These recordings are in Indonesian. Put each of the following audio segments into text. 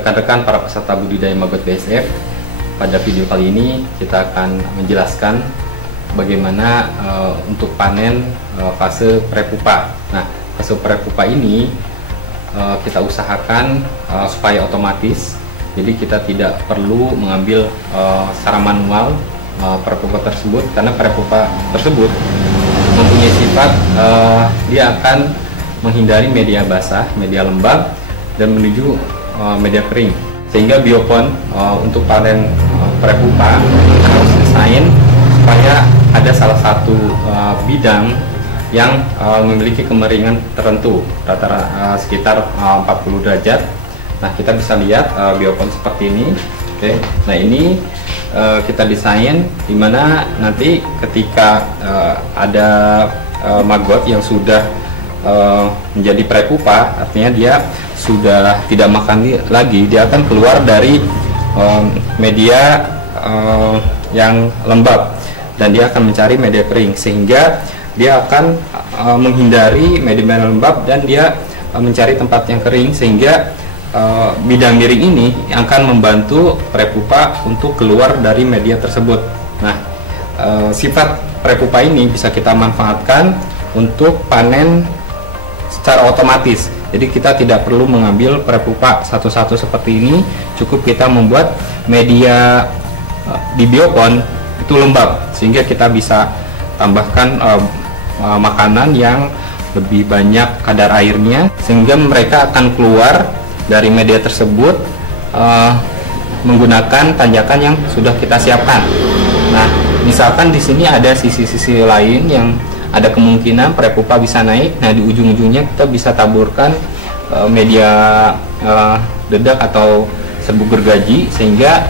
Rekan-rekan para peserta budidaya maggot BSF, pada video kali ini kita akan menjelaskan bagaimana untuk panen fase prepupa. Nah, fase prepupa ini kita usahakan supaya otomatis, jadi kita tidak perlu mengambil secara manual prepupa tersebut, karena prepupa tersebut mempunyai sifat dia akan menghindari media basah, media lembab, dan menuju media kering, sehingga biopon untuk panen prepupa harus desain supaya ada salah satu bidang yang memiliki kemiringan tertentu, rata-rata sekitar 40 derajat. Nah, kita bisa lihat biopon seperti ini. Oke. Nah, ini kita desain dimana nanti ketika ada maggot yang sudah menjadi prepupa, artinya dia sudah tidak makan lagi, dia akan keluar dari media yang lembab dan dia akan mencari media kering, sehingga dia akan menghindari media lembab dan dia mencari tempat yang kering, sehingga bidang miring ini akan membantu prepupa untuk keluar dari media tersebut. Nah, sifat prepupa ini bisa kita manfaatkan untuk panen secara otomatis. Jadi kita tidak perlu mengambil prepupa satu-satu seperti ini, cukup kita membuat media di biopon itu lembab, sehingga kita bisa tambahkan makanan yang lebih banyak kadar airnya, sehingga mereka akan keluar dari media tersebut menggunakan tanjakan yang sudah kita siapkan. Nah, misalkan di sini ada sisi-sisi lain yang ada kemungkinan prepupa bisa naik. Nah, di ujung-ujungnya kita bisa taburkan media dedak atau serbuk gergaji, sehingga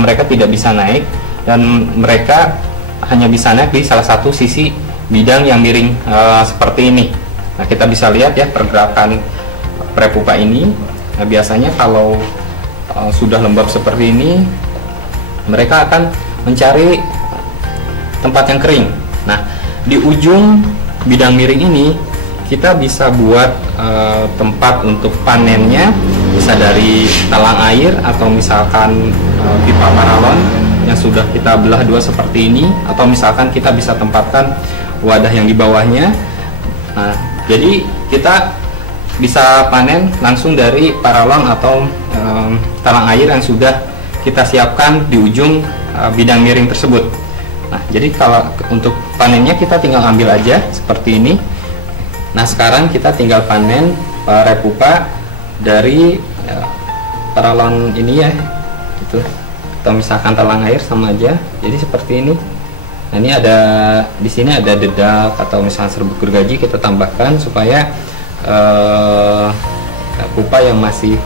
mereka tidak bisa naik dan mereka hanya bisa naik di salah satu sisi bidang yang miring seperti ini. Nah, kita bisa lihat ya pergerakan prepupa ini. Nah, biasanya kalau sudah lembab seperti ini, mereka akan mencari tempat yang kering. Nah, di ujung bidang miring ini kita bisa buat tempat untuk panennya, bisa dari talang air atau misalkan pipa paralon yang sudah kita belah dua seperti ini, atau misalkan kita bisa tempatkan wadah yang di bawahnya. Nah, jadi kita bisa panen langsung dari paralon atau talang air yang sudah kita siapkan di ujung bidang miring tersebut. Nah, jadi kalau untuk panennya kita tinggal ambil aja seperti ini. Nah, sekarang kita tinggal panen prepupa dari paralon ini ya, gitu. Atau misalkan talang air sama aja. Jadi seperti ini. Nah, ini ada di sini ada dedak atau misalnya serbuk gergaji kita tambahkan supaya pupa yang masih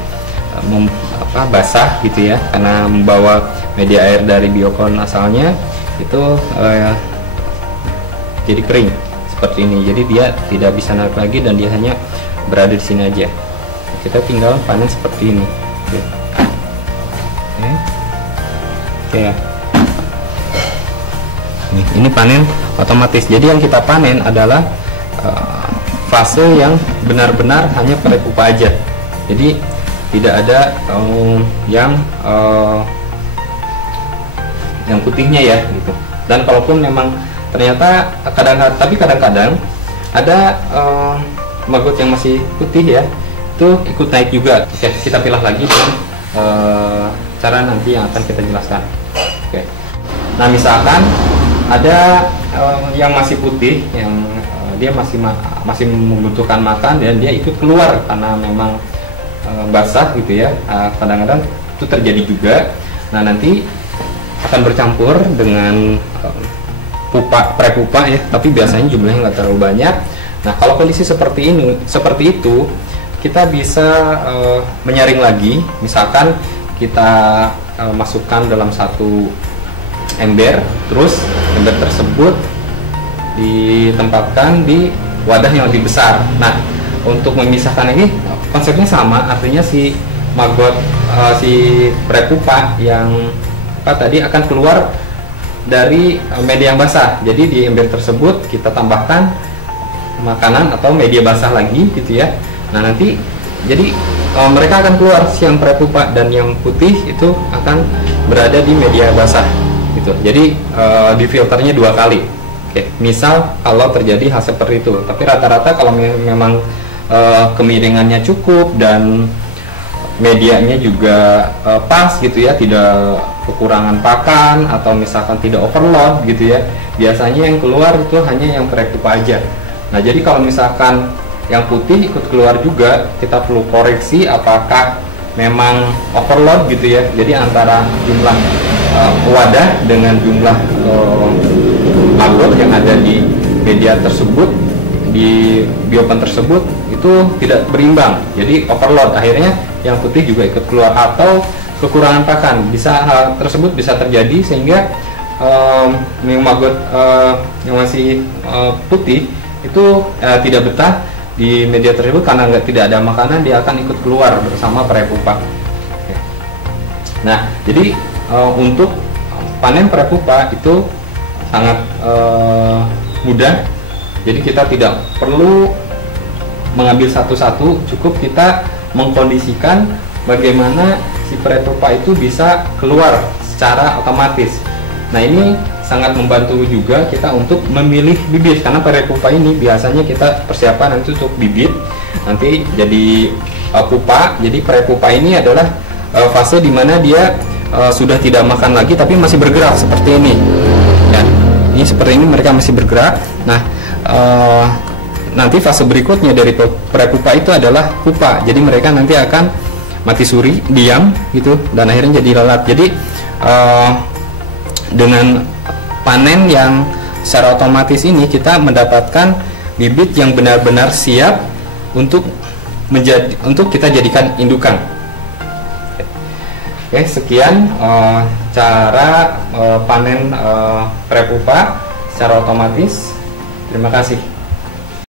basah gitu ya, karena membawa media air dari biopon asalnya itu jadi kering seperti ini. Jadi dia tidak bisa naik lagi dan dia hanya berada di sini aja. Kita tinggal panen seperti ini. Oke ya. Ini panen otomatis. Jadi yang kita panen adalah fase yang benar-benar hanya prepupa aja. Jadi tidak ada yang putihnya ya gitu. Dan kalaupun memang ternyata kadang-kadang ada maggot yang masih putih ya, itu ikut naik juga. Oke, kita pilih lagi dengan cara nanti yang akan kita jelaskan. Oke. Nah, misalkan ada yang masih putih, yang dia masih membutuhkan makan dan dia ikut keluar karena memang basah gitu ya. Kadang-kadang itu terjadi juga. Nah, nanti akan bercampur dengan prepupa ya, tapi biasanya jumlahnya nggak terlalu banyak. Nah, kalau kondisi seperti itu, kita bisa menyaring lagi. Misalkan kita masukkan dalam satu ember, terus ember tersebut ditempatkan di wadah yang lebih besar. Nah, untuk memisahkan ini konsepnya sama, artinya si maggot si prepupa yang tadi akan keluar dari media yang basah. Jadi di ember tersebut kita tambahkan makanan atau media basah lagi gitu ya. Nah, nanti jadi mereka akan keluar, yang prepupa dan yang putih itu akan berada di media basah gitu. Jadi di filternya 2 kali. Oke, misal kalau terjadi hal seperti itu, tapi rata-rata kalau memang kemiringannya cukup dan medianya juga pas gitu ya, tidak kekurangan pakan atau misalkan tidak overload gitu ya, biasanya yang keluar itu hanya yang prepupa aja. Nah, jadi kalau misalkan yang putih ikut keluar juga, kita perlu koreksi apakah memang overload gitu ya. Jadi antara jumlah wadah dengan jumlah maggot yang ada di media tersebut, di biopan tersebut itu tidak berimbang, jadi overload, akhirnya yang putih juga ikut keluar, atau kekurangan pakan. Hal tersebut bisa terjadi sehingga maggot yang masih putih itu tidak betah di media tersebut karena tidak ada makanan, dia akan ikut keluar bersama prepupa. Nah, jadi untuk panen prepupa itu sangat mudah. Jadi kita tidak perlu mengambil satu-satu, cukup kita mengkondisikan bagaimana si prepupa itu bisa keluar secara otomatis. Nah, ini sangat membantu juga kita untuk memilih bibit, karena prepupa ini biasanya kita persiapan nanti untuk bibit, nanti jadi pupa. Jadi prepupa ini adalah fase dimana dia sudah tidak makan lagi tapi masih bergerak seperti ini ya. Ini seperti ini, mereka masih bergerak. Nah, nanti fase berikutnya dari prepupa itu adalah pupa. Jadi mereka nanti akan mati suri, diam gitu, dan akhirnya jadi lalat. Jadi dengan panen yang secara otomatis ini, kita mendapatkan bibit yang benar-benar siap untuk kita jadikan indukan. Oke, sekian cara panen prepupa secara otomatis. Terima kasih.